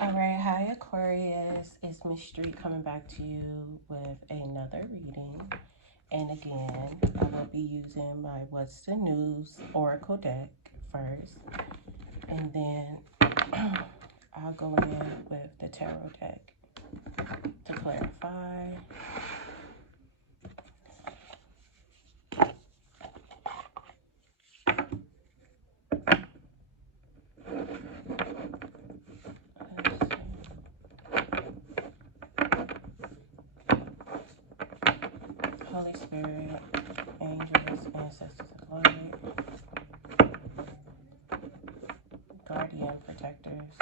All right, hi Aquarius, it's Miss Street coming back to you with another reading. And again, I will be using my What's the News Oracle deck first. And then I'll go in with the Tarot deck to clarify. Holy Spirit, angels, ancestors of light, guardian protectors,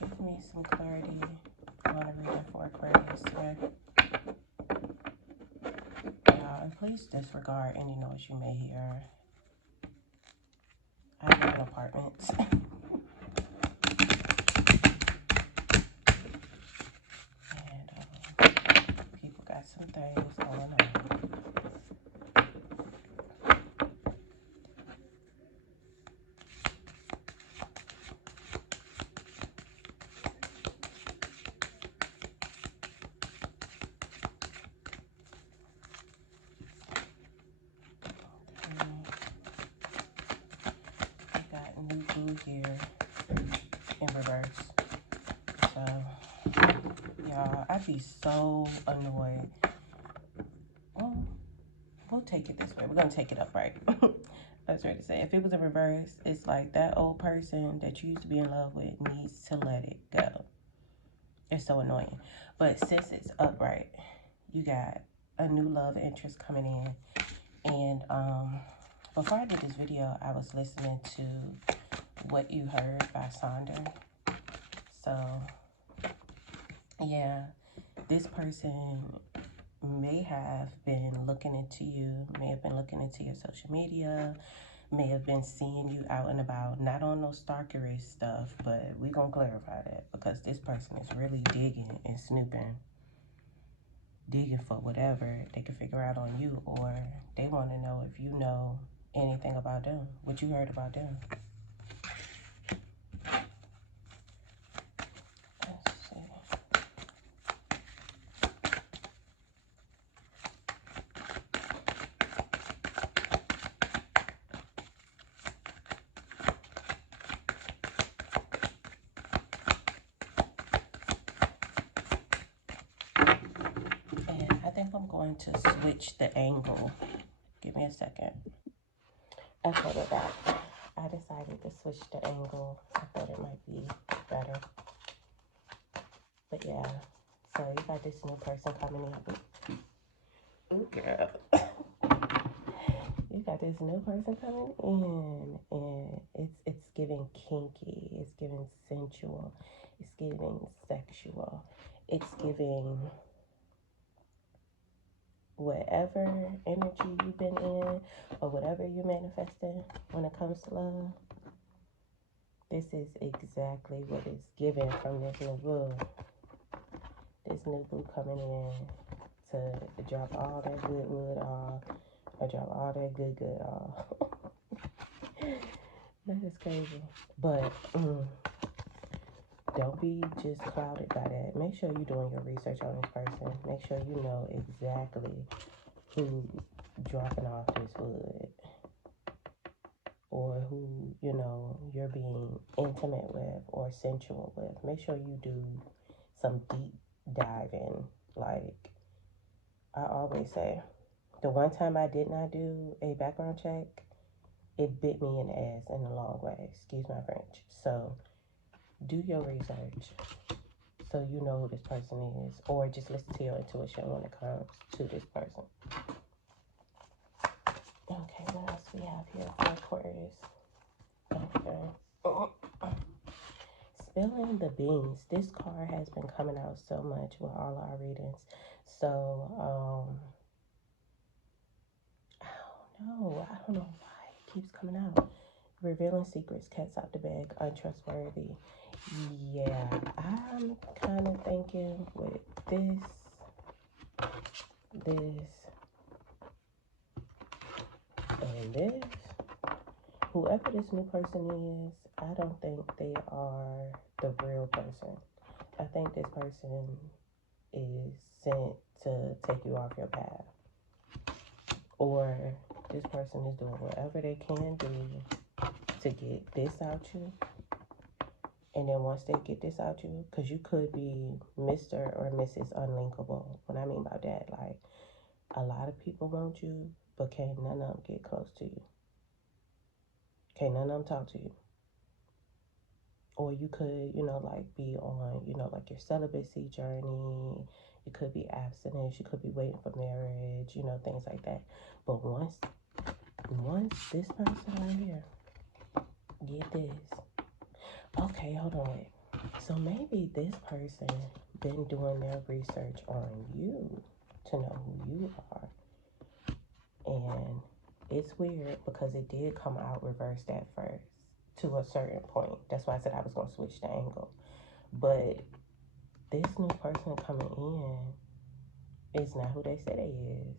give me some clarity on a reading for Aquarius today. And please disregard any noise you may hear. I live in apartments. People got some things going on. We got new blue here in reverse. So, y'all, I'd be so annoyed. Well, we'll take it this way. We're going to take it upright. I was ready to say, if it was a reverse, it's like that old person that you used to be in love with needs to let it go. It's so annoying. But since it's upright, you got a new love interest coming in. And before I did this video, I was listening to What You Heard by Sonder. So, yeah, this person may have been looking into you, may have been looking into your social media, may have been seeing you out and about, not on no stalkerish stuff, but we're going to clarify that because this person is really digging and snooping, digging for whatever they can figure out on you, or they want to know if you know anything about them, what you heard about them. Let's see. And I think I'm going to switch the angle. Give me a second. Okay, we're back. I decided to switch the angle. I thought it might be better. But yeah, so you got this new person coming in. Ooh, girl. You got this new person coming in, and it's giving kinky, it's giving sensual, it's giving sexual, it's giving whatever energy you've been in or whatever you're manifesting when it comes to love. This is exactly what it's given from this new boo. This new boo coming in to drop all that good wood off, or drop all that good off. That is crazy. But don't be just clouded by that. Make sure you're doing your research on this person. Make sure you know exactly who's dropping off this wood, or who, you know, you're being intimate with or sensual with. Make sure you do some deep diving. Like I always say, the one time I did not do a background check, it bit me in the ass in a long way. Excuse my French. So do your research so you know who this person is, or just listen to your intuition when it comes to this person. Okay, what else we have here for Aquarius? Okay. Spilling the beans. This card has been coming out so much with all our readings. So, I don't know why it keeps coming out. Revealing secrets, cats out the bag, untrustworthy. Yeah, I'm kind of thinking with this, and this, whoever this new person is, I don't think they are the real person. I think this person is sent to take you off your path. Or this person is doing whatever they can do to get this out you. And then once they get this out you, because you could be Mr. or Mrs. Unlinkable. What I mean by that, like, a lot of people want you, but can't none of them get close to you. Can't none of them talk to you. Or you could, you know, like, be on, you know, like, your celibacy journey. You could be abstinence. You could be waiting for marriage, you know, things like that. But once this person right here, get this. Okay, hold on, wait. So maybe this person been doing their research on you to know who you are. And it's weird because it did come out reversed at first to a certain point. That's why I said I was going to switch the angle. But this new person coming in is not who they say they is.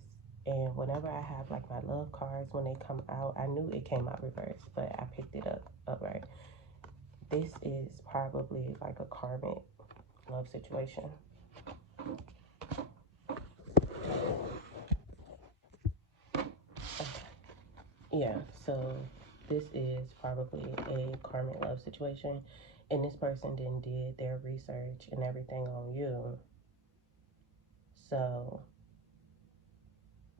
And whenever I have like my love cards, when they come out, I knew it came out reversed, but I picked it up right. This is probably like a karmic love situation. Okay. Yeah, so this is probably a karmic love situation, and this person then did their research and everything on you, so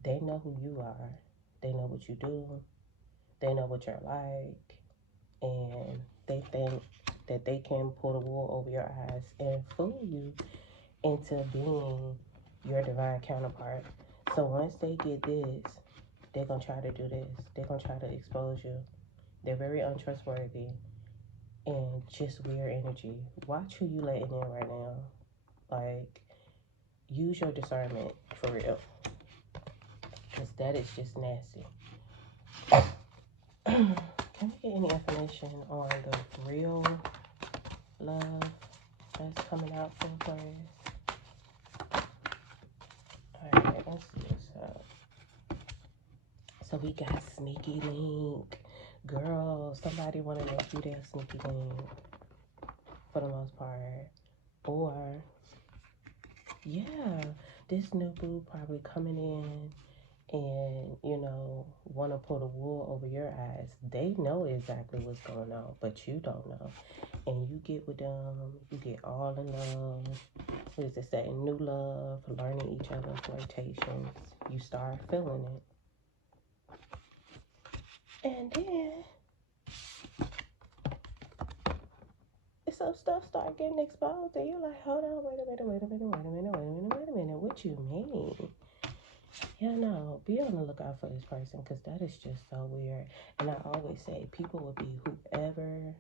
they know who you are, they know what you do, they know what you're like, and they think that they can pull the wool over your eyes and fool you into being your divine counterpart. So once they get this, they're gonna try to do this. They're gonna try to expose you. They're very untrustworthy and just weird energy. Watch who you letting in right now. Like, use your discernment for real, because that is just nasty. Can we get any information on the real love that's coming out for Aquarius? Alright, let's see what's up. So we got sneaky link. Girl, somebody want to make you their sneaky link for the most part. Or, yeah, this new boo probably coming in and, you know, want to pull the wool over your eyes. They know exactly what's going on, but you don't know. And you get with them, you get all in love. What is it saying? New love, learning each other, flirtations. You start feeling it. And then some stuff start getting exposed, and you're like, hold on, wait a minute. What you mean? Yeah, no, be on the lookout for this person, because that is just so weird. And I always say people will be whoever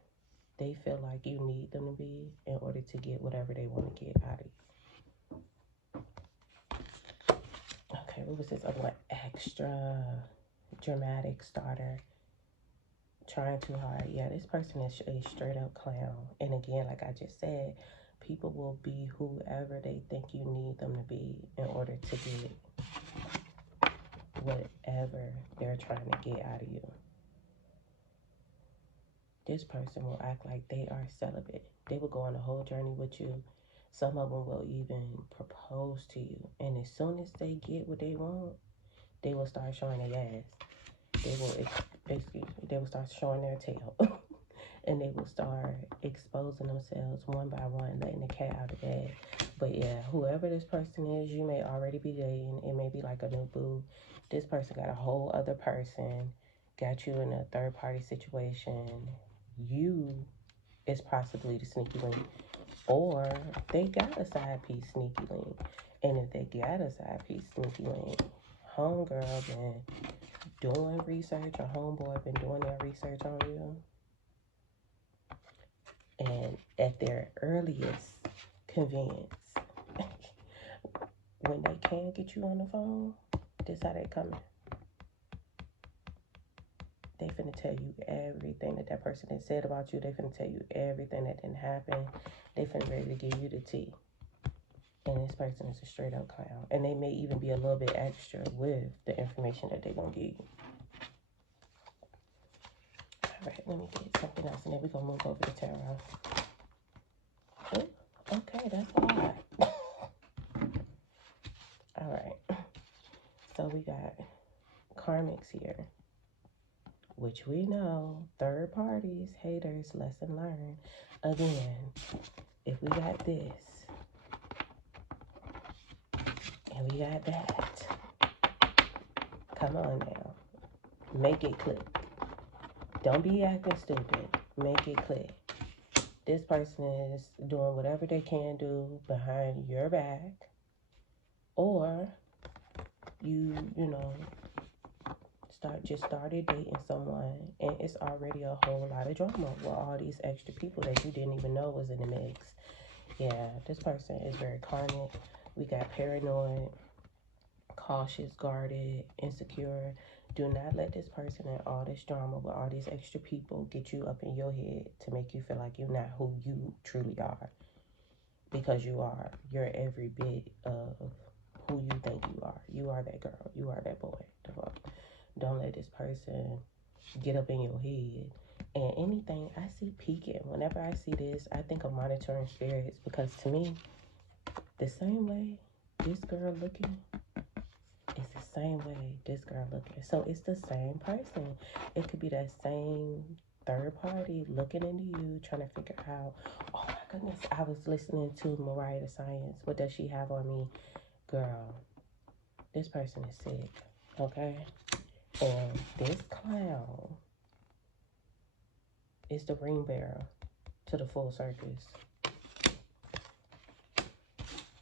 they feel like you need them to be in order to get whatever they want to get out of you. Okay, what was this other one? Extra dramatic starter. Trying too hard. Yeah, this person is a straight up clown. And again, like I just said, people will be whoever they think you need them to be in order to get whatever they're trying to get out of you. This person will act like they are celibate. They will go on a whole journey with you. Some of them will even propose to you. And as soon as they get what they want, they will start showing their ass. They will start showing their tail. And they will start exposing themselves one by one, letting the cat out of the bag. But yeah, whoever this person is, you may already be dating. It may be like a new boo. This person got a whole other person, got you in a third party situation. You is possibly the sneaky link. Or they got a side piece sneaky link. And if they got a side piece sneaky link, homegirl been doing research, or homeboy been doing their research on you. And at their earliest convenience, when they can get you on the phone, this how they coming. They finna tell you everything that person has said about you. They finna tell you everything that didn't happen. They finna ready to give you the tea. And this person is a straight up clown. And they may even be a little bit extra with the information that they gonna give you. Let me get something else, and then we're going to move over to tarot. Ooh, okay, that's a lot. All right. So we got karmics here, which we know, third parties, haters, lesson learned. Again, if we got this, and we got that, come on now. Make it click. Don't be acting stupid. Make it click. This person is doing whatever they can do behind your back, or you know, started dating someone and it's already a whole lot of drama with all these extra people that you didn't even know was in the mix. Yeah, this person is very karmic. We got paranoid, cautious, guarded, insecure. Do not let this person and all this drama with all these extra people get you up in your head to make you feel like you're not who you truly are. Because you are. You're every bit of who you think you are. You are that girl. You are that boy. Don't let this person get up in your head. And anything I see peeking, whenever I see this, I think of monitoring spirits, because to me, the same way this girl looking is the same way this girl looking. So it's the same person. It could be that same third party looking into you, trying to figure out, oh my goodness, I was listening to Mariah the Science. What does she have on me? Girl, this person is sick, okay? And this clown is the ring bearer to the full circus.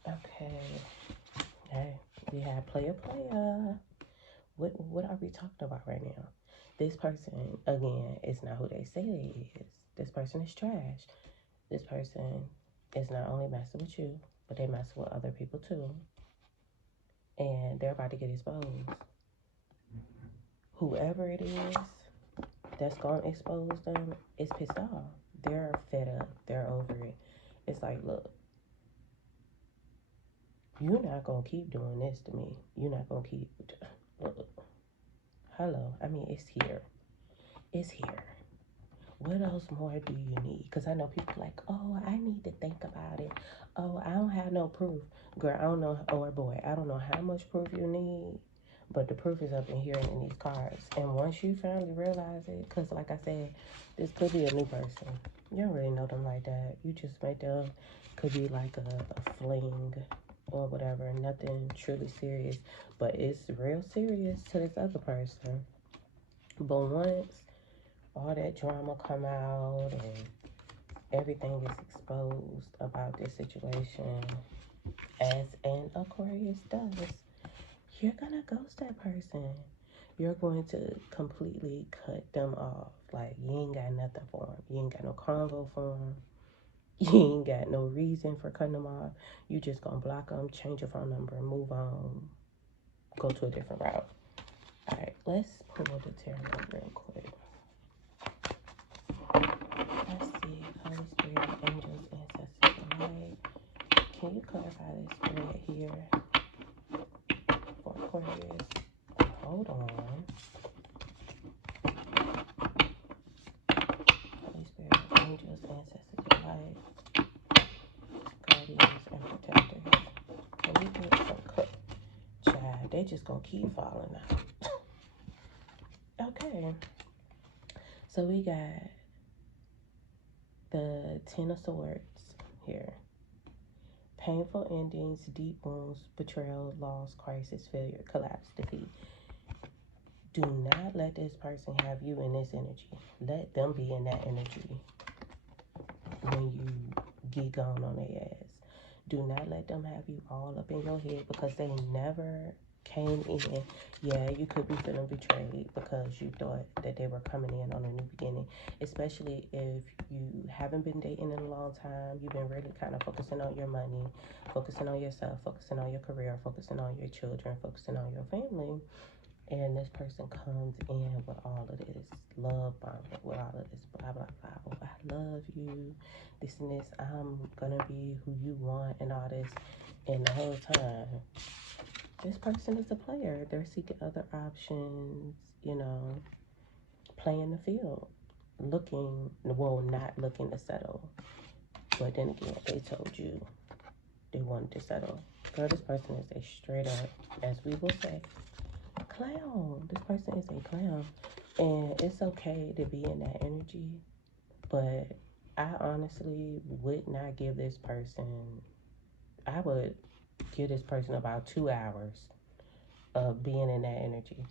Okay. Hey, we have player. What are we talking about right now? This person, again, is not who they say they is. This person is trash. This person is not only messing with you, but they mess with other people too. And they're about to get exposed. Whoever it is that's going to expose them is pissed off. They're fed up. They're over it. It's like, look, you're not going to keep doing this to me. You're not going to keep, look, hello. I mean, it's here. It's here. What else more do you need? Because I know people like, oh, I need to think about it. Oh, I don't have no proof. Girl, I don't know, or boy, I don't know how much proof you need, but the proof is up in here in these cards. And once you finally realize it, because like I said, this could be a new person. You don't really know them like that. You just met them. Could be like a fling or whatever. Nothing truly serious, but it's real serious to this other person. But once all that drama come out and everything is exposed about this situation, as an Aquarius does, you're gonna ghost that person. You're going to completely cut them off. Like, you ain't got nothing for them. You ain't got no convo for them. You ain't got no reason for cutting them off. You just gonna block them, change your phone number, move on, go to a different route. All right, let's pull the tarot real quick. Let's see, Holy Spirit, angels, ancestors, and light. Can you clarify this spread here for Aquarius? Hold on. Holy Spirit, angels, ancestors, and light. Guardians and protectors. Can we get some cook? Child, they just gonna keep falling out. Okay. So we got the Ten of Swords here. Painful endings, deep wounds, betrayal, loss, crisis, failure, collapse, defeat. Do not let this person have you in this energy. Let them be in that energy when you get gone on their ass. Do not let them have you all up in your head, because they never came in. Yeah, you could be feeling betrayed because you thought that they were coming in on a new beginning, especially if you haven't been dating in a long time. You've been really kind of focusing on your money, focusing on yourself, focusing on your career, focusing on your children, focusing on your family. And this person comes in with all of this love bombing, with all of this blah, blah, blah. Oh, I love you, this and this. I'm going to be who you want and all this. And the whole time, this person is a player. They're seeking other options, you know, playing the field. looking, well, not looking to settle. But then again, they told you they wanted to settle. Girl, this person is a straight up, as we will say, clown. This person is a clown. And it's okay to be in that energy. But I honestly would not give this person, I would give this person about 2 hours of being in that energy.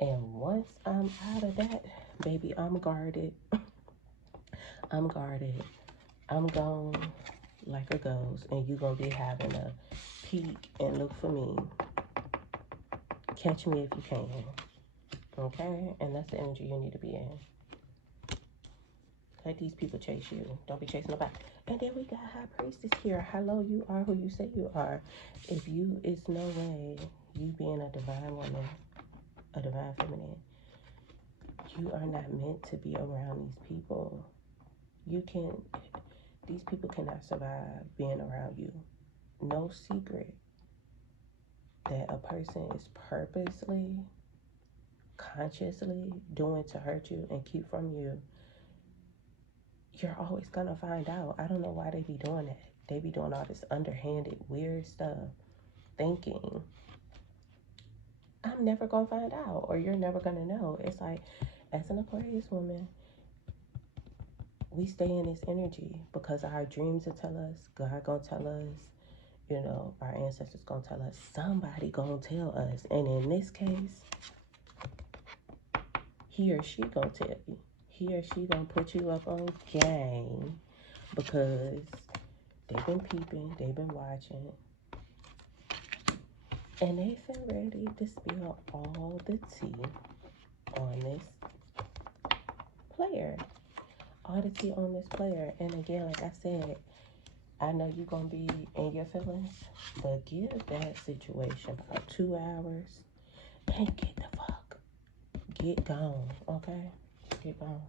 And once I'm out of that, baby, I'm guarded. I'm guarded. I'm gone like a ghost. And you going to be having a peek and look for me. Catch me if you can. Okay? And that's the energy you need to be in. Let these people chase you. Don't be chasing nobody. And then we got High Priestess here. Hello, you are who you say you are. If you, it's no way you being a divine woman, a divine feminine, you are not meant to be around these people. These people cannot survive being around you. No secret that a person is purposely, consciously doing to hurt you and keep from you. You're always gonna find out. I don't know why they be doing that. They be doing all this underhanded, weird stuff, thinking, I'm never gonna find out, or you're never gonna know. It's like, as an Aquarius woman, we stay in this energy because our dreams will tell us, God gonna tell us, you know, our ancestors gonna tell us, somebody gonna tell us. And in this case, he or she gonna tell you. He or she gonna put you up on game because they've been peeping, they've been watching, and they feel ready to spill all the tea on this player. All the tea on this player. And again, like I said, I know you're going to be in your feelings, but give that situation about 2 hours and get gone, okay? Get gone.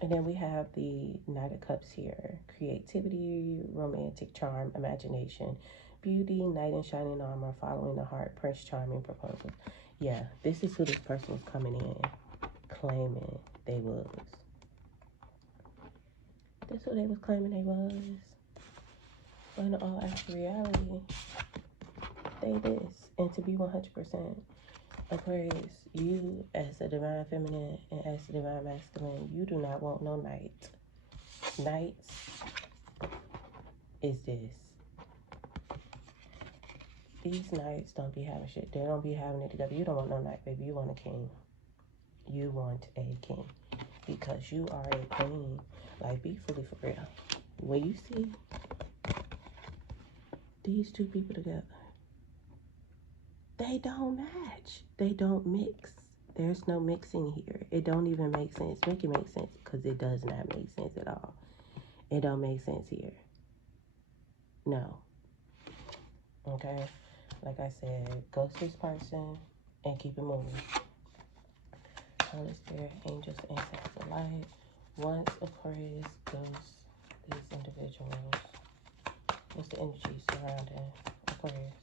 And then we have the Knight of Cups here. Creativity, romantic charm, imagination, beauty, knight in shining armor, following the heart, Prince Charming proposal. Yeah, this is who this person was coming in, claiming they was. This is who they was claiming they was. But in all actual reality, they this. And to be 100% Aquarius, you as a divine feminine and as a divine masculine, you do not want no knight. Knights is this. These knights don't be having shit. They don't be having it together. You don't want no knight, baby. You want a king. You want a king. Because you are a queen. Like, be fully for real. When you see these two people together, they don't match. They don't mix. There's no mixing here. It don't even make sense. Make it make sense, because it does not make sense at all. It don't make sense here. No. Okay? Like I said, ghost this person and keep it moving. Holy Spirit, angels, ancestors, light. Once Aquarius ghosts these individuals, what's the energy surrounding Aquarius?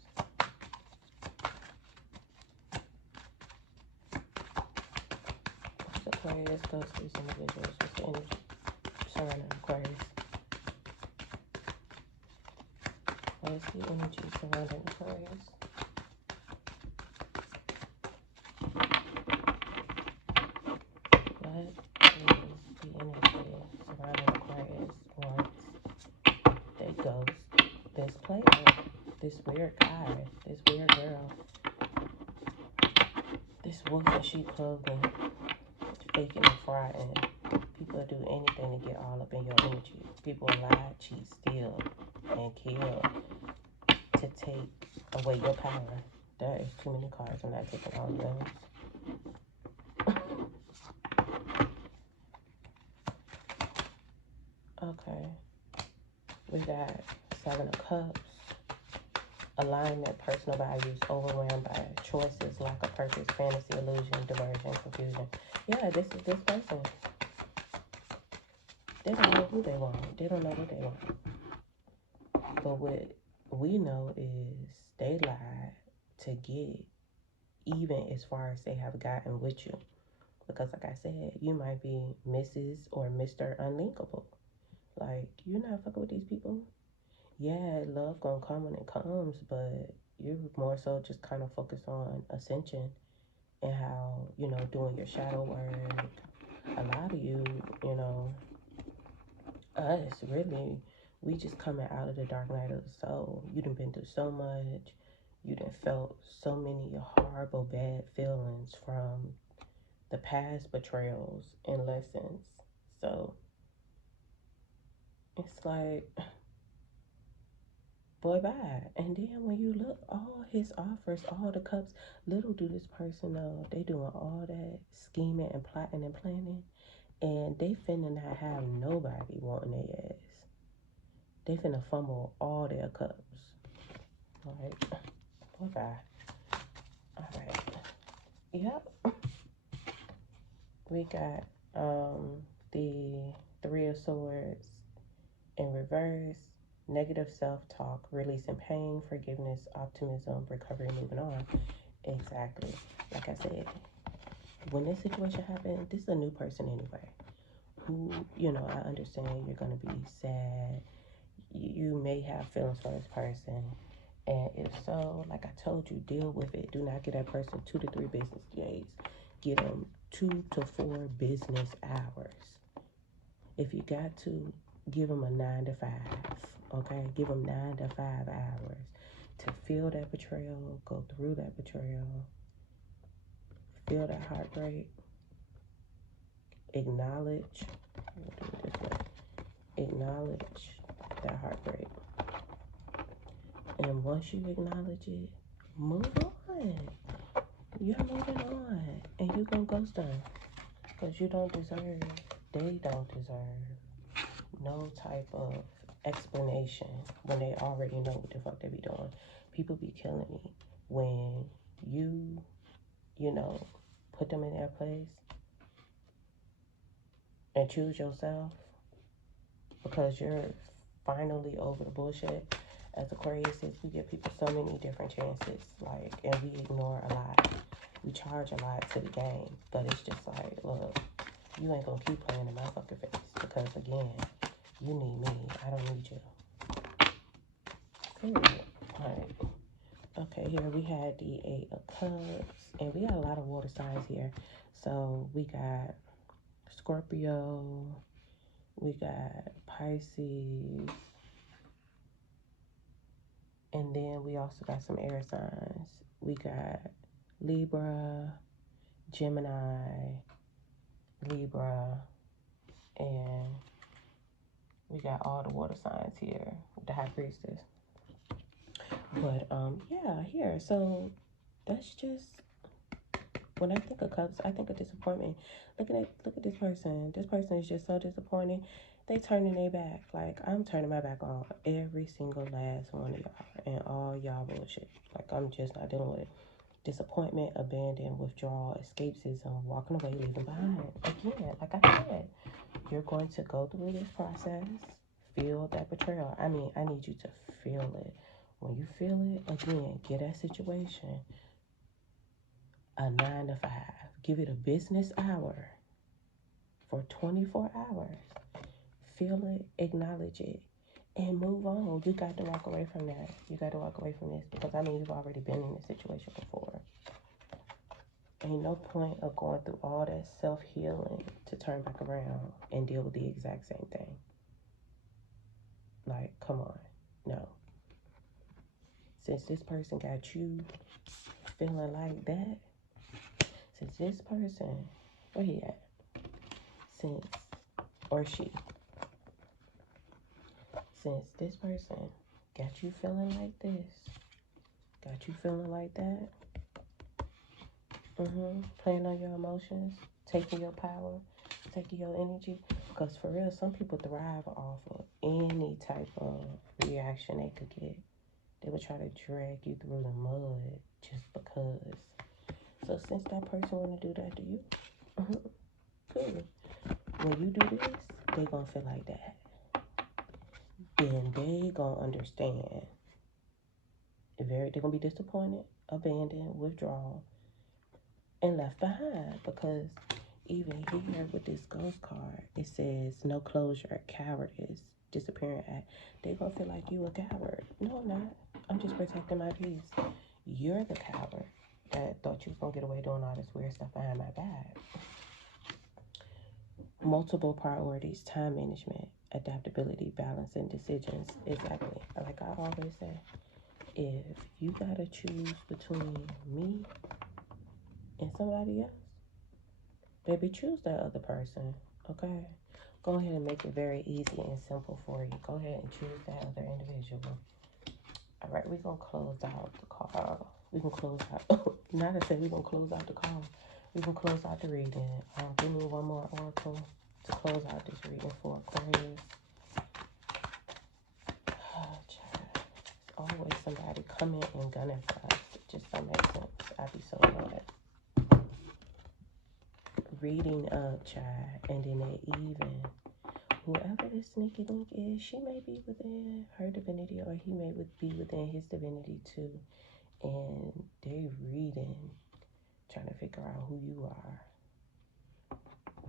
Once Aquarius ghosts these individuals, what's the energy surrounding Aquarius? What is the energy surrounding Aquarius? What is the energy surrounding Aquarius once they ghost this player, this weird guy, this weird girl, this wolf in sheep clothing, faking and frying? People do anything to get all up in your energy. People lie, cheat, steal, and kill to take away your power. There is too many cards. I'm not taking all of those. Okay. We got Seven of Cups. Alignment, personal values, overwhelmed by choices, lack of purpose, fantasy, illusion, diversion, confusion. Yeah, this is this person. They don't know who they want. They don't know what they want. But what we know is they lied to get even as far as they have gotten with you. Because like I said, you might be Mrs. or Mr. Unlinkable. Like, you're not fucking with these people. Yeah, love gonna come when it comes, but you're more so just kind of focused on ascension and how, you know, doing your shadow work. A lot of you, you know, us really, we just coming out of the dark night of the soul. You done been through so much. You done felt so many horrible, bad feelings from the past betrayals and lessons. So it's like, boy, bye. And then when you look, all his offers, all the cups, little do this person know, they doing all that scheming and plotting and planning, and they finna not have nobody wanting their ass. They finna fumble all their cups. All right. Boy, bye. All right. Yep. We got the Three of Swords in reverse, negative self-talk, releasing pain, forgiveness, optimism, recovery, moving on. Exactly. Like I said, when this situation happened, this is a new person anyway. Who, you know, I understand you're going to be sad. You may have feelings for this person. And if so, like I told you, deal with it. Do not give that person 2 to 3 business days. Give them 2 to 4 business hours. If you got to, give them a 9 to 5. Okay? Give them 9 to 5 hours to feel that betrayal, go through that betrayal, feel that heartbreak, acknowledge, we'll do it this way, acknowledge that heartbreak. And once you acknowledge it, move on. You're moving on. And you're going to ghost them. Because you don't deserve, they don't deserve no type of explanation when they already know what the fuck they be doing. People be killing me when you know, put them in their place and choose yourself because you're finally over the bullshit. As Aquariuses, we give people so many different chances, like, and we ignore a lot. We charge a lot to the game, but it's just like, look, you ain't gonna keep playing in my fucking face because, again, you need me. I don't need you. Period. All right. Okay, here we had the 8 of Cups, and we got a lot of water signs here. So we got Scorpio, we got Pisces, and then we also got some air signs. We got Libra, Gemini, Libra, and we got all the water signs here, the High Priestess. But yeah, here. So that's just, when I think of Cups, I think of disappointment. Look at this person. This person is just so disappointed. They turning their back. Like, I'm turning my back on every single last one of y'all and all y'all bullshit. Like, I'm just not dealing with it. Disappointment, abandon, withdrawal, escapism, walking away, leaving behind. Again, like I said, you're going to go through this process, feel that betrayal. I mean, I need you to feel it. When you feel it, again, get that situation a 9 to 5. Give it a business hour for 24 hours. Feel it, acknowledge it, and move on. You got to walk away from that. You got to walk away from this because, I mean, you've already been in this situation before. Ain't no point of going through all that self-healing to turn back around and deal with the exact same thing. Like, come on. No. Since this person got you feeling like that, since this person, where he at? Since, or she, since this person got you feeling like this, got you feeling like that, playing on your emotions, taking your power, taking your energy, because for real, some people thrive off of any type of reaction they could get. They would try to drag you through the mud just because. So since that person want to do that to you, cool. When you do this, they gonna feel like that. Then they gonna understand. They're gonna be disappointed, abandoned, withdrawn, and left behind because even here with this ghost card, it says no closure, cowardice, disappearing act. They gonna feel like you a coward. No, I'm not. I'm just protecting my peace. You're the coward that thought you was gonna get away doing all this weird stuff behind my back. Multiple priorities, time management, adaptability, balance, and decisions. Exactly. Like I always say, if you gotta choose between me and somebody else, baby, choose that other person, okay? Go ahead and make it very easy and simple for you. Go ahead and choose that other individual. All right, we're going to close out the call. We're going to close out. Not to say we're going to close out the call. We're going to close out the reading. Give me one more oracle to close out this reading for Aquarius. Oh, child. There's always somebody coming and gunning for us. It just don't make sense. I'd be so annoyed. Reading up, child, and then they even, whoever this sneaky link is, she may be within her divinity or he may be within his divinity too, and they reading, trying to figure out who you are,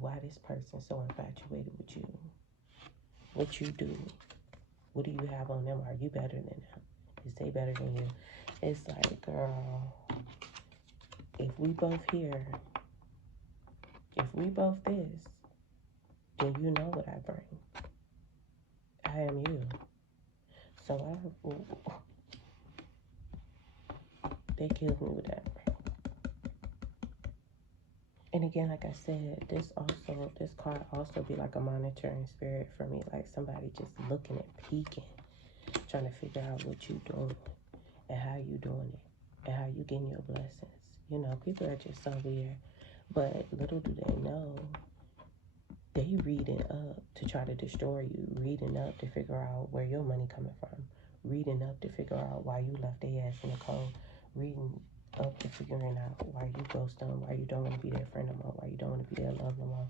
why this person's so infatuated with you, what you do, what do you have on them, are you better than them, is they better than you? It's like, girl, if we both here, if we both this, then you know what I bring. I am you. So they killed me with that. And again, like I said, this card also be like a monitoring spirit for me. Like somebody just looking at, peeking, trying to figure out what you doing and how you doing it and how you getting your blessings. You know, people are just so weird. But little do they know, they reading up to try to destroy you, reading up to figure out where your money coming from, reading up to figure out why you left their ass in the cold, reading up to figuring out why you ghost them, why you don't want to be their friend no more, why you don't want to be their love no more,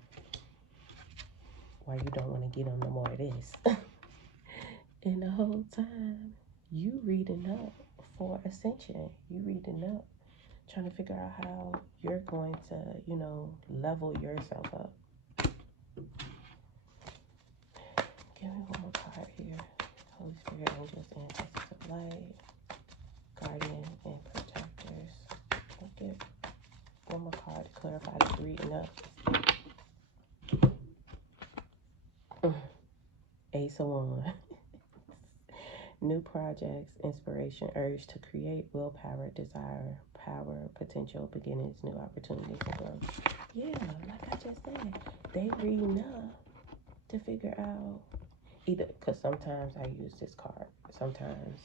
why you don't want to get them no more of this. And the whole time, you reading up for ascension. You reading up, trying to figure out how you're going to, you know, level yourself up. Give me one more card here. Holy Spirit, angels, ancestors of light, guardian, and protectors. Let's get one more card to clarify this reading up. Ace of Wands. New projects, inspiration, urge to create, willpower, desire, power, potential, beginnings, new opportunities, and growth. Yeah, like I just said, they reading up to figure out, either, because sometimes I use this card, sometimes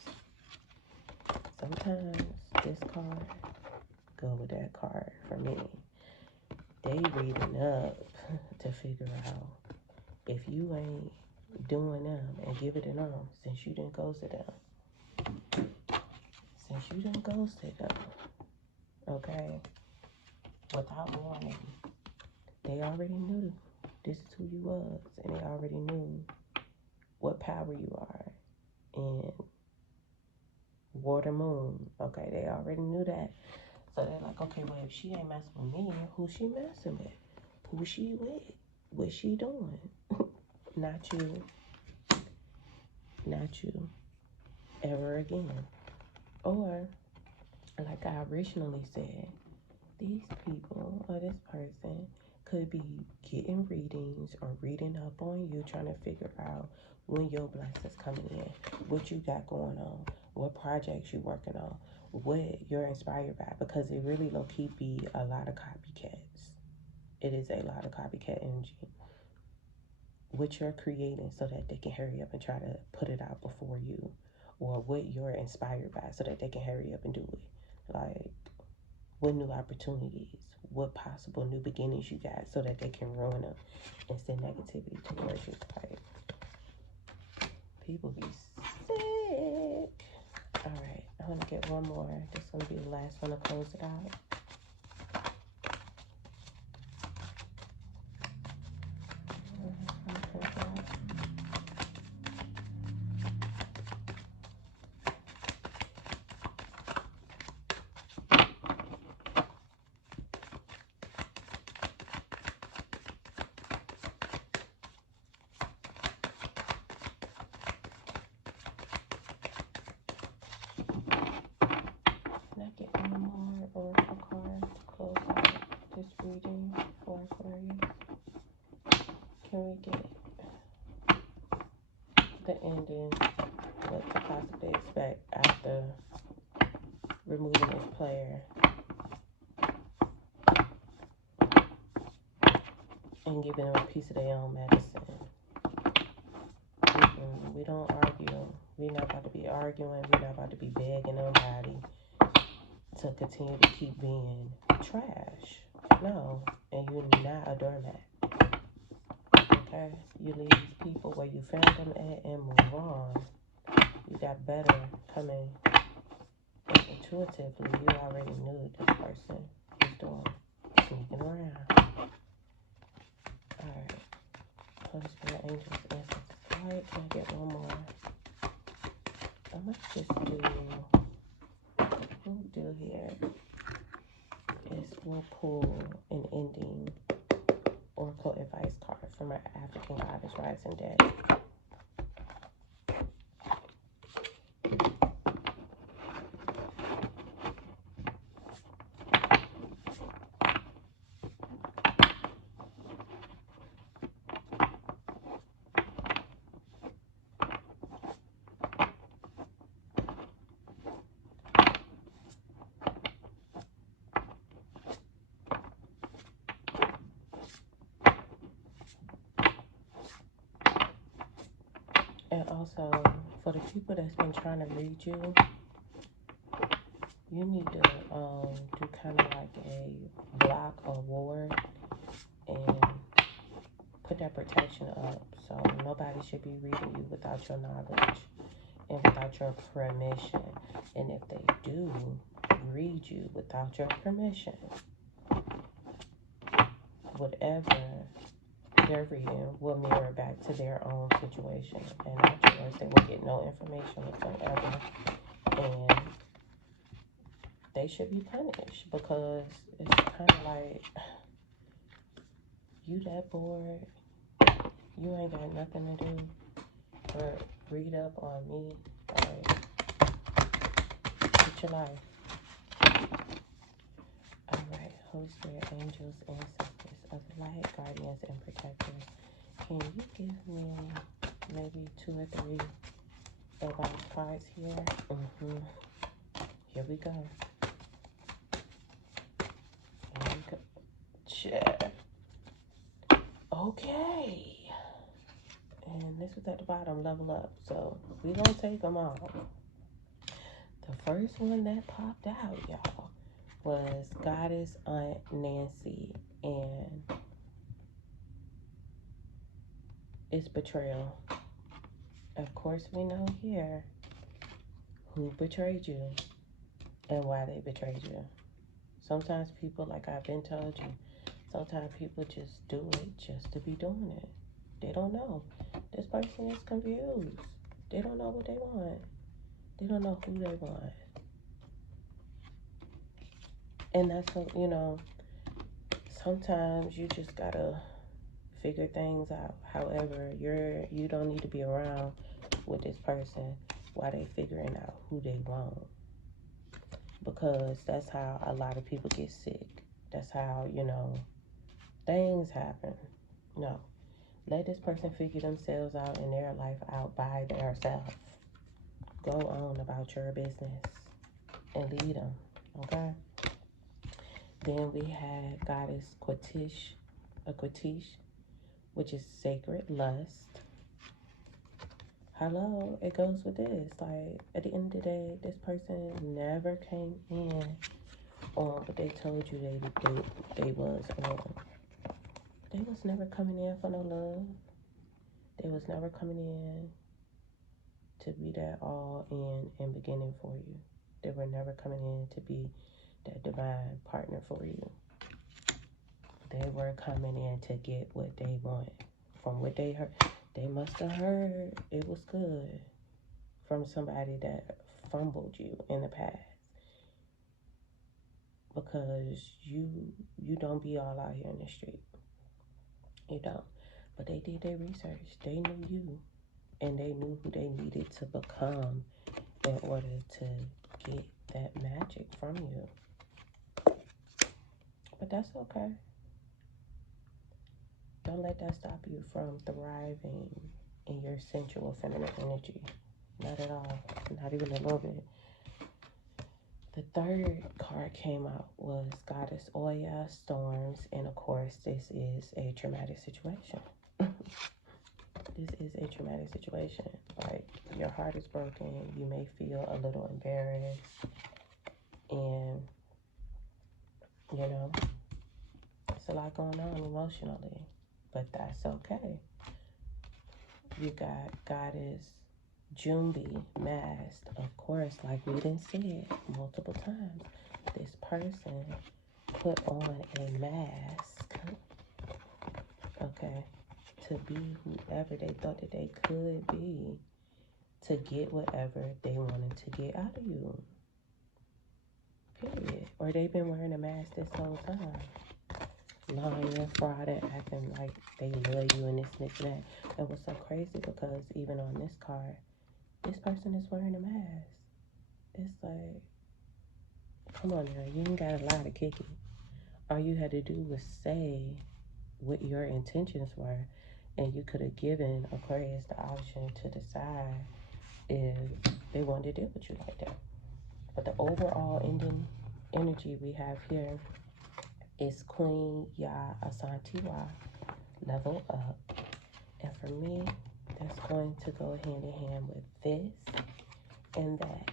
this card go with that card for me. They reading up to figure out if you ain't doing them and give it to them, since you didn't ghost them, okay, without warning, they already knew this is who you was, and they already knew what power you are, and water, moon, okay, they already knew that. So they're like, okay, well, if she ain't messing with me, who she messing with? Who she with? What she doing? Not you. Not you. Ever again. Or, like I originally said, these people or this person could be getting readings or reading up on you, trying to figure out when your blessings coming in, what you got going on, what projects you working on, what you're inspired by, because it really low-key be a lot of copycats. It is a lot of copycat energy. What you're creating so that they can hurry up and try to put it out before you, or what you're inspired by so that they can hurry up and do it. Like, what new opportunities, what possible new beginnings you got so that they can ruin them and send negativity towards you. Like, people be sick. All right, I'm gonna get one more. This is gonna be the last one to close it out. the ending, what to possibly expect after removing this player and giving them a piece of their own medicine. We don't argue. We're not about to be arguing. We're not about to be begging nobody to continue to keep being trash. No, and you're not a doormat. Okay? You leave these people where you found them at and move on. You got better coming. Intuitively, you already knew this person was doing sneaking around. Alright. Holy Spirit, angels, ancestors. Alright, can I get one more? I might just do, what we'll do here is we'll pull an ending oracle advice card from our African Goddess Rising Day. And also, for the people that's been trying to read you, you need to do kind of like a block or ward and put that protection up. So nobody should be reading you without your knowledge and without your permission. And if they do read you without your permission, whatever they're reading will mirror back to their own situation and not yours. They will get no information whatsoever, and they should be punished, because it's kind of like, you that bored, you ain't got nothing to do but read up on me. Like, get your life. Alright, Holy Spirit, angels, ancestors of light, guardians, and protectors, can you give me maybe 2 or 3 advice cards here? Here we go. Here we go. Check. Okay. And this was at the bottom, level up. So we're going to take them all. The first one that popped out, y'all, was Goddess Aunt Nancy. And it's betrayal. Of course, we know here who betrayed you and why they betrayed you. Sometimes people, like I've been told you, sometimes people just do it just to be doing it. They don't know. This person is confused. They don't know what they want. They don't know who they want. And that's what, you know, sometimes you just gotta figure things out. However, you don't need to be around with this person while they figuring out who they want. Because that's how a lot of people get sick. That's how, you know, things happen. No. Let this person figure themselves out and their life out by themselves. Go on about your business and lead them, okay? Then we had Goddess Quatish, which is sacred lust. Hello, it goes with this. Like, at the end of the day, this person never came in on what they told you they was on. They was never coming in for no love. They was never coming in to be that all in and beginning for you. They were never coming in to be that divine partner for you. They were coming in to get what they want. From what they heard, they must have heard it was good from somebody that fumbled you in the past. Because you don't be all out here in the street. You don't. But they did their research. They knew you. And they knew who they needed to become in order to get that magic from you. But that's okay. Don't let that stop you from thriving in your sensual feminine energy. Not at all. Not even a little bit. The third card came out was Goddess Oya, Storms, and of course, this is a traumatic situation. This is a traumatic situation. Like, your heart is broken. You may feel a little embarrassed. And, you know, it's a lot going on emotionally. But that's okay. You got Goddess Jumbi masked. Of course, like we done said multiple times, this person put on a mask, okay, to be whoever they thought that they could be, to get whatever they wanted to get out of you. Period. Or they've been wearing a mask this whole time. Lying, frauding, acting like they love you and this and that. And what's so crazy, because even on this card, this person is wearing a mask. It's like, come on now, you ain't got a lie to kick it. All you had to do was say what your intentions were, and you could have given Aquarius the option to decide if they wanted to deal with you like that. But the overall ending energy we have here is Queen Ya Asantiwa, level up. And for me, that's going to go hand in hand with this and that,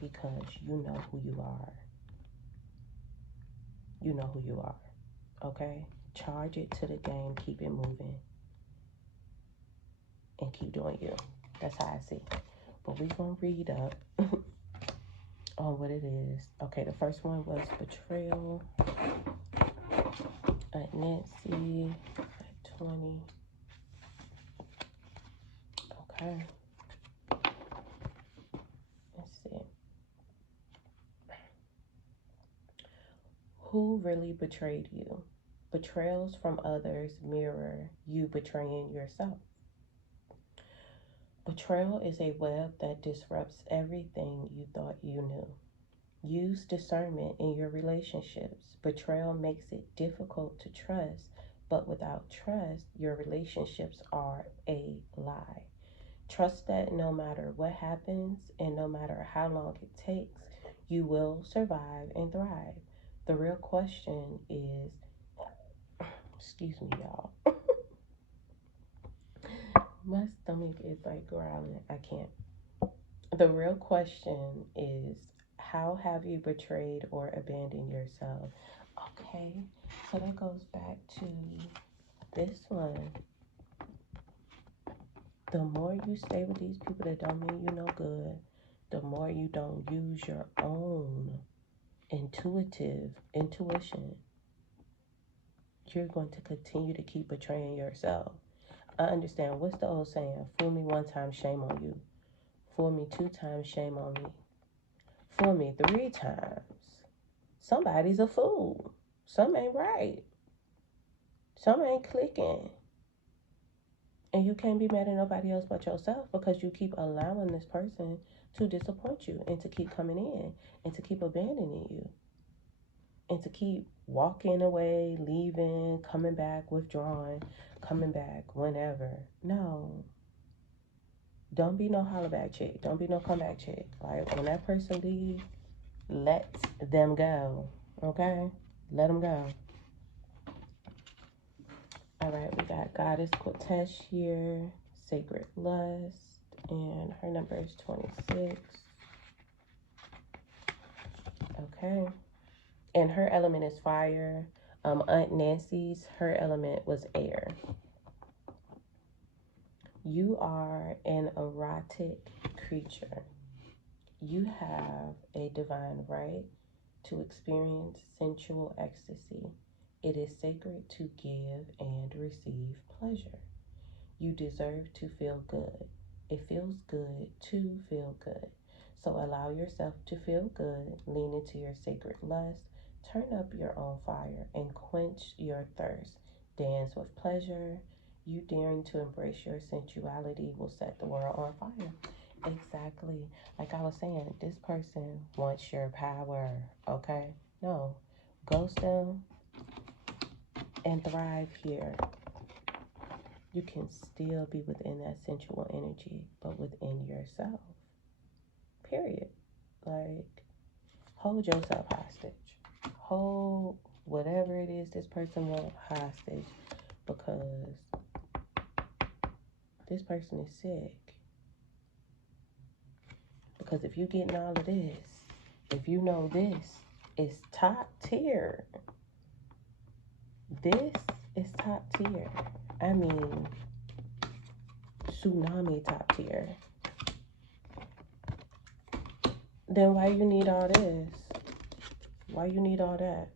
because you know who you are. You know who you are, okay? Charge it to the game, keep it moving, and keep doing you. That's how I see it. But we're going to read up on what it is. Okay, the first one was betrayal. Nancy, 20. Okay. Let's see. Who really betrayed you? Betrayals from others mirror you betraying yourself. Betrayal is a web that disrupts everything you thought you knew. Use discernment in your relationships. Betrayal makes it difficult to trust, but without trust, your relationships are a lie. Trust that no matter what happens and no matter how long it takes, you will survive and thrive. The real question is, excuse me, y'all. My stomach is like growling. I can't. The real question is, how have you betrayed or abandoned yourself? Okay, so that goes back to this one. The more you stay with these people that don't mean you no good, the more you don't use your own intuition, you're going to continue to keep betraying yourself. I understand. What's the old saying? Fool me one time, shame on you. Fool me 2 times, shame on me. Fool me 3 times, somebody's a fool. Some ain't right. Some ain't clicking. And you can't be mad at nobody else but yourself, because you keep allowing this person to disappoint you and to keep coming in and to keep abandoning you and to keep walking away, leaving, coming back, withdrawing, coming back whenever. No. Don't be no holler back chick. Don't be no comeback chick. Like, when that person leaves, let them go. Okay? Let them go. All right, we got Goddess Cortesh here, Sacred Lust, and her number is 26. Okay. And her element is fire. Aunt Nancy's, her element was air. You are an erotic creature. You have a divine right to experience sensual ecstasy. It is sacred to give and receive pleasure. You deserve to feel good. It feels good to feel good. So allow yourself to feel good. Lean into your sacred lust. Turn up your own fire and quench your thirst. Dance with pleasure. You daring to embrace your sensuality will set the world on fire. Exactly. Like I was saying, this person wants your power, okay? No. Ghost them and thrive here. You can still be within that sensual energy, but within yourself. Period. Like, hold yourself hostage. Hold whatever it is this person wants hostage, because this person is sick. Because if you getting all of this, if you know this is top tier, this is top tier. I mean, tsunami top tier. Then why you need all this? Why you need all that?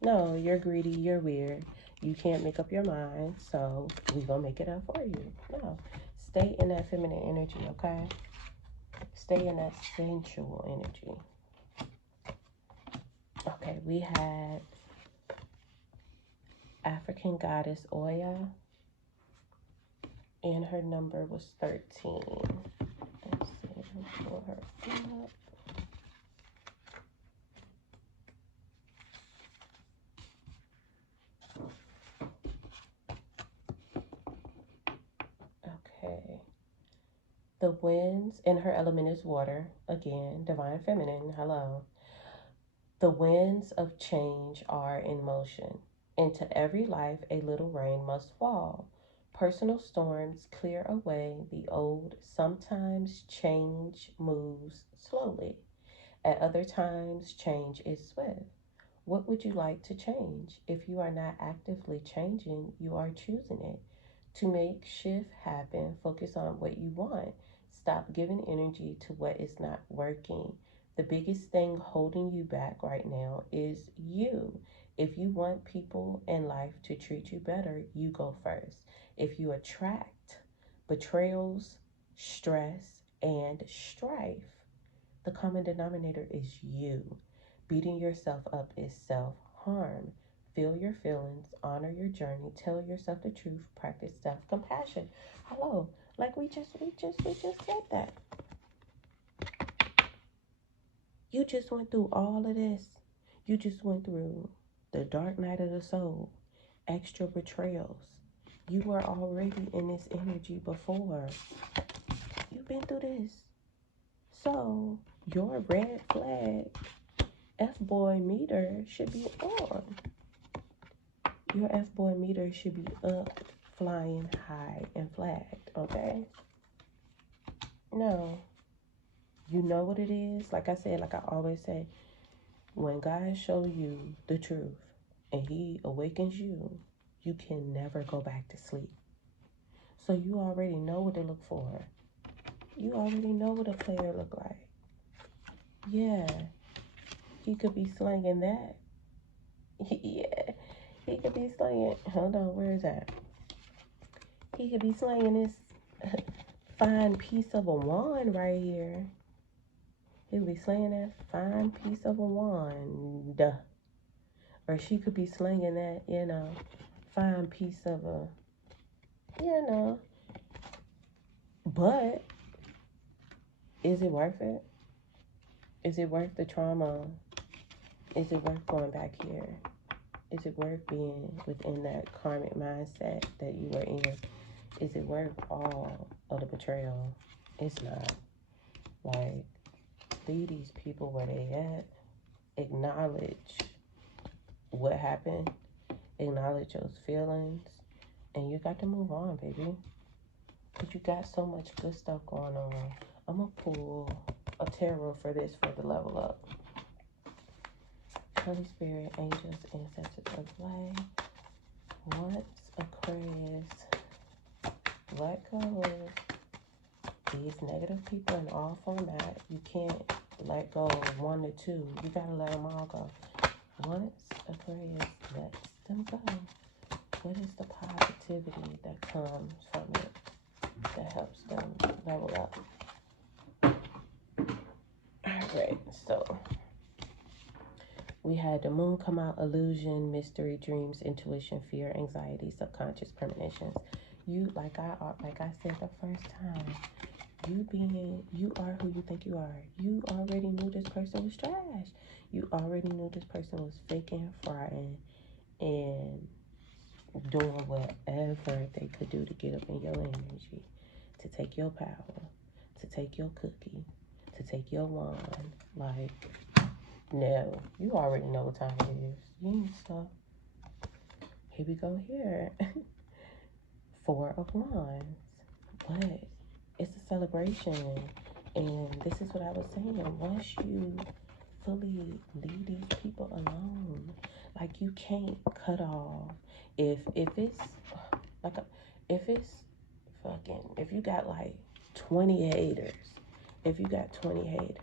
No, you're greedy, you're weird. You can't make up your mind, so we gonna make it up for you. No. Stay in that feminine energy, okay? Stay in that sensual energy. Okay, we had African goddess Oya, and her number was 13. Let's see, pull her up. Okay. The winds, and her element is water. Again, divine feminine, hello. The winds of change are in motion. Into every life a little rain must fall. Personal storms clear away the old. Sometimes change moves slowly. At other times, change is swift. What would you like to change? If you are not actively changing, you are choosing it. To make shift happen, focus on what you want. Stop giving energy to what is not working. The biggest thing holding you back right now is you. If you want people in life to treat you better, you go first. If you attract betrayals, stress, and strife, the common denominator is you. Beating yourself up is self-harm. Feel your feelings, honor your journey, tell yourself the truth, practice self-compassion. Hello, like we just said that. You just went through all of this. You just went through the dark night of the soul, extra betrayals. You were already in this energy before. You've been through this. So your red flag F-boy meter should be on. Your F-boy meter should be up, flying high and flagged, okay? No. You know what it is? Like I said, like I always say, when God shows you the truth and he awakens you, you can never go back to sleep. So you already know what to look for. You already know what a player look like. Yeah. He could be slinging that. Yeah. He could be slinging. Hold on, where is that? He could be slinging this fine piece of a wand right here. He could be slinging that fine piece of a wand. Or she could be slinging that, fine piece of a, But is it worth it? Is it worth the trauma? Is it worth going back here? Is it worth being within that karmic mindset that you were in? Is it worth all of the betrayal? It's not. Like, leave these people where they at. Acknowledge what happened. Acknowledge those feelings. And you got to move on, baby. But you got so much good stuff going on. I'm going to pull a tarot for this for the level up. Holy Spirit, angels, ancestors of light. Once Aquarius let go these negative people in all format, you can't let go of 1 to 2. You gotta let them all go. Once Aquarius lets them go, what is the positivity that comes from it that helps them level up? Alright, so we had the moon come out, illusion, mystery, dreams, intuition, fear, anxiety, subconscious premonitions. You, like I said the first time, you are who you think you are. You already knew this person was trash. You already knew this person was faking, frying, and doing whatever they could do to get up in your energy, to take your power, to take your cookie, to take your wand. Like, no, you already know what time it is. You ain't stuck. Here we go here. Four of Wands. But it's a celebration. And this is what I was saying. Once you fully leave these people alone, like, you can't cut off. If it's like if you got like 20 haters, if you got 20 haters,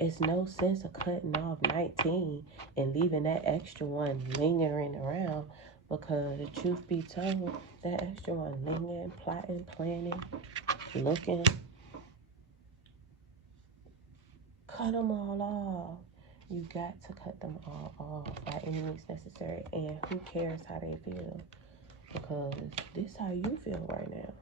it's no sense of cutting off 19 and leaving that extra one lingering around, because truth be told, that extra one lingering, plotting, planning, looking, cut them all off. You got to cut them all off by any means necessary. And who cares how they feel? Because this is how you feel right now.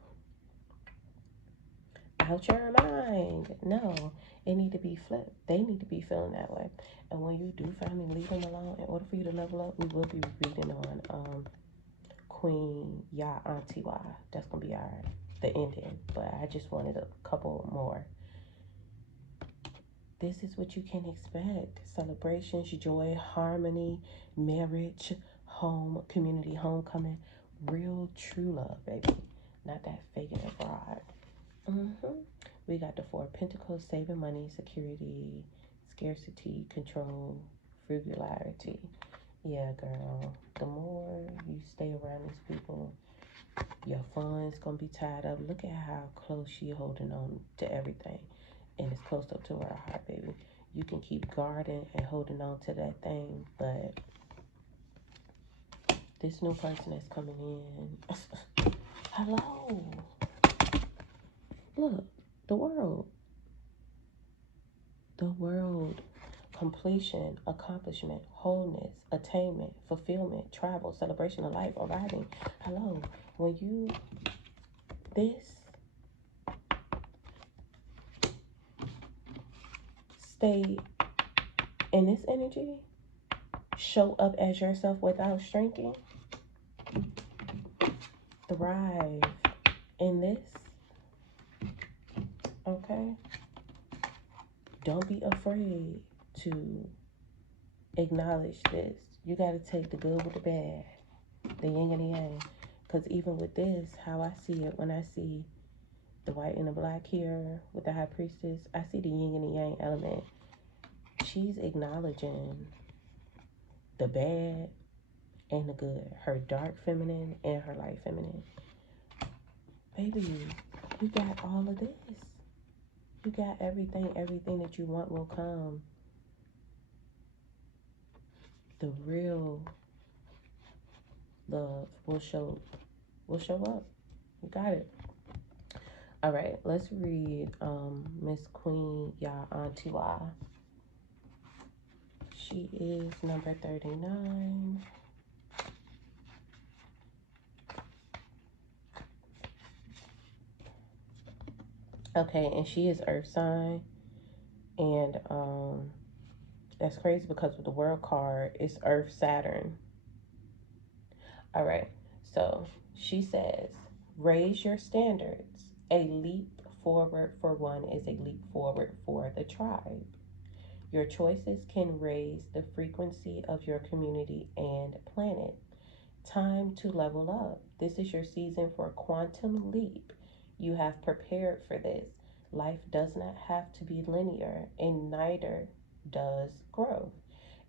Out your mind. No, it need to be flipped. They need to be feeling that way. And when you do finally leave them alone, in order for you to level up, we will be reading on Queen Ya Auntie Y. That's gonna be the ending. But I just wanted a couple more. This is what you can expect. Celebrations, joy, harmony, marriage, home, community, homecoming, real true love, baby. Not that faking and fraud. We got the Four of Pentacles, saving money, security, scarcity, control, frugality. Yeah, girl. The more you stay around these people, your funds gonna be tied up. Look at how close she holding on to everything. And it's close up to her heart, baby. You can keep guarding and holding on to that thing, but this new person that's coming in. Hello. Look, the world. The world. Completion, accomplishment, wholeness, attainment, fulfillment, travel, celebration of life, arriving. Hello. When you, this, stay in this energy, show up as yourself without shrinking, thrive in this, okay? Don't be afraid to acknowledge this. You got to take the good with the bad, the yin and the yang. Because even with this, how I see it, when I see the white and the black here with the high priestess, I see the yin and the yang element. She's acknowledging the bad and the good, her dark feminine and her light feminine. Baby, you got all of this. You got everything that you want will come. The real love will show up. You got it. All right, let's read Miss Queen Ya Auntie Y. She is number 39. Okay, and she is Earth sign. And that's crazy because with the World card, it's Earth Saturn. All right, so she says, raise your standards. A leap forward for one is a leap forward for the tribe. Your choices can raise the frequency of your community and planet. Time to level up. This is your season for quantum leap. You have prepared for this. Life does not have to be linear, and neither does growth.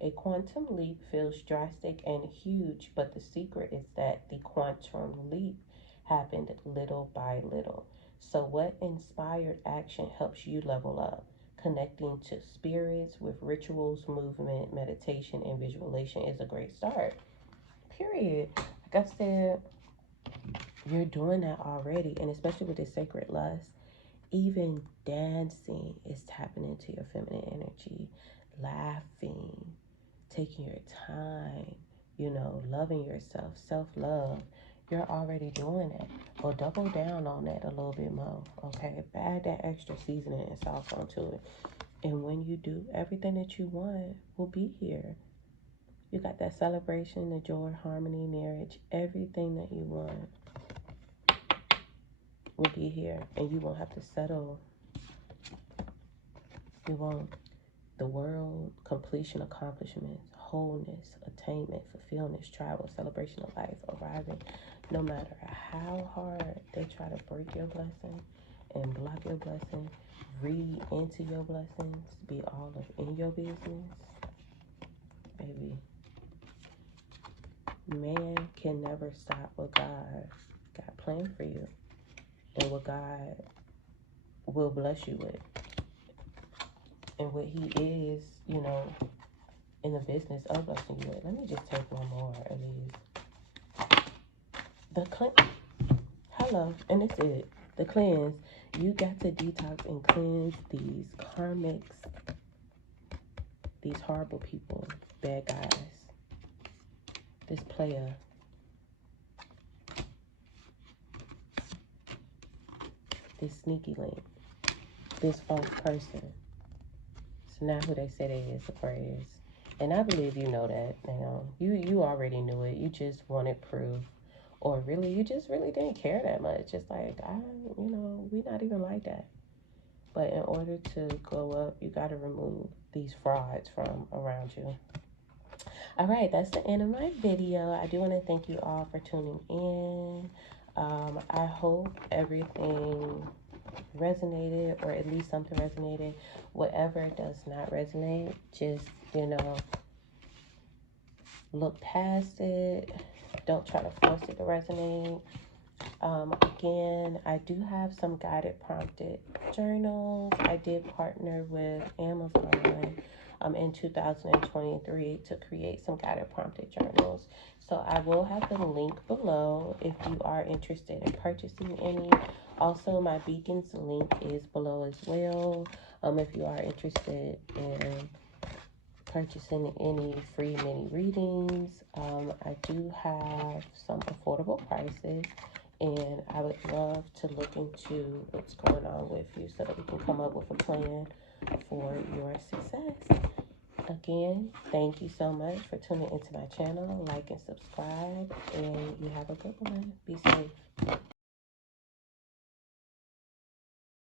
A quantum leap feels drastic and huge, but the secret is that the quantum leap happened little by little. So what inspired action helps you level up? Connecting to spirits with rituals, movement, meditation, and visualization is a great start. Period. Like I said, you're doing that already, and especially with this sacred lust, even dancing is tapping into your feminine energy, laughing, taking your time, loving yourself, self-love. You're already doing it. Well, double down on that a little bit more, okay? Add that extra seasoning and sauce onto it. And when you do, everything that you want will be here. You got that celebration, the joy, harmony, marriage, everything that you want will be here, and you won't have to settle. You won't. The world, completion, accomplishments, wholeness, attainment, fulfillment, travel, celebration of life, arriving. No matter how hard they try to break your blessing and block your blessing, read into your blessings, be all up in your business, baby. Man can never stop what God got planned for you and what God will bless you with. And what he is, you know, in the business of blessing you with. Let me just take one more of these. The hello, and it's it. The cleanse. You got to detox and cleanse these karmics, these horrible people, bad guys, this player, this sneaky link, this false person. It's not who they say they is, Aquarius. And I believe you know that. You already knew it. You just wanted proof. Or really, you just really didn't care that much. It's like, we not even like that. But in order to glow up, you got to remove these frauds from around you. All right, that's the end of my video. I do want to thank you all for tuning in. I hope everything resonated, or at least something resonated. Whatever does not resonate, just, look past it. Don't try to force it to resonate. Again, I do have some guided prompted journals. I did partner with Amazon in 2023 to create some guided prompted journals. So I will have the link below if you are interested in purchasing any. Also, my Beacons link is below as well. If you are interested in purchasing any free mini readings, I do have some affordable prices, and I would love to look into what's going on with you so that we can come up with a plan for your success. Again, thank you so much for tuning into my channel. Like and subscribe, and you have a good one. Be safe.